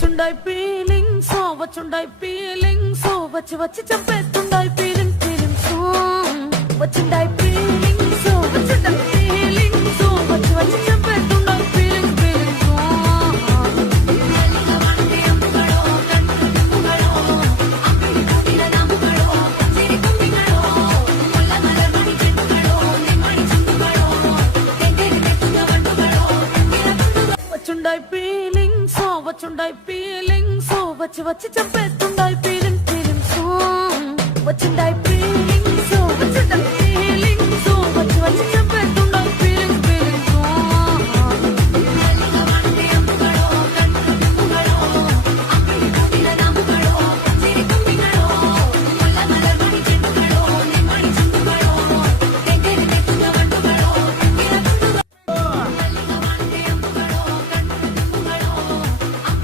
వచ్చుండాయి feelings వచ్చి వచ్చి చంపేస్తుండాయి feelings వచ్చుండాయి feelings వచ్చి వచ్చి చంపేస్తుండాయి ఫీలింగ్స్ వచ్చుండాయి ఫీలింగ్స్ వచ్చి వచ్చి చంపేస్తుండాయి ఫీలింగ్స్ వచ్చుండాయి ఫీలింగ్స్ వచ్చి వచ్చి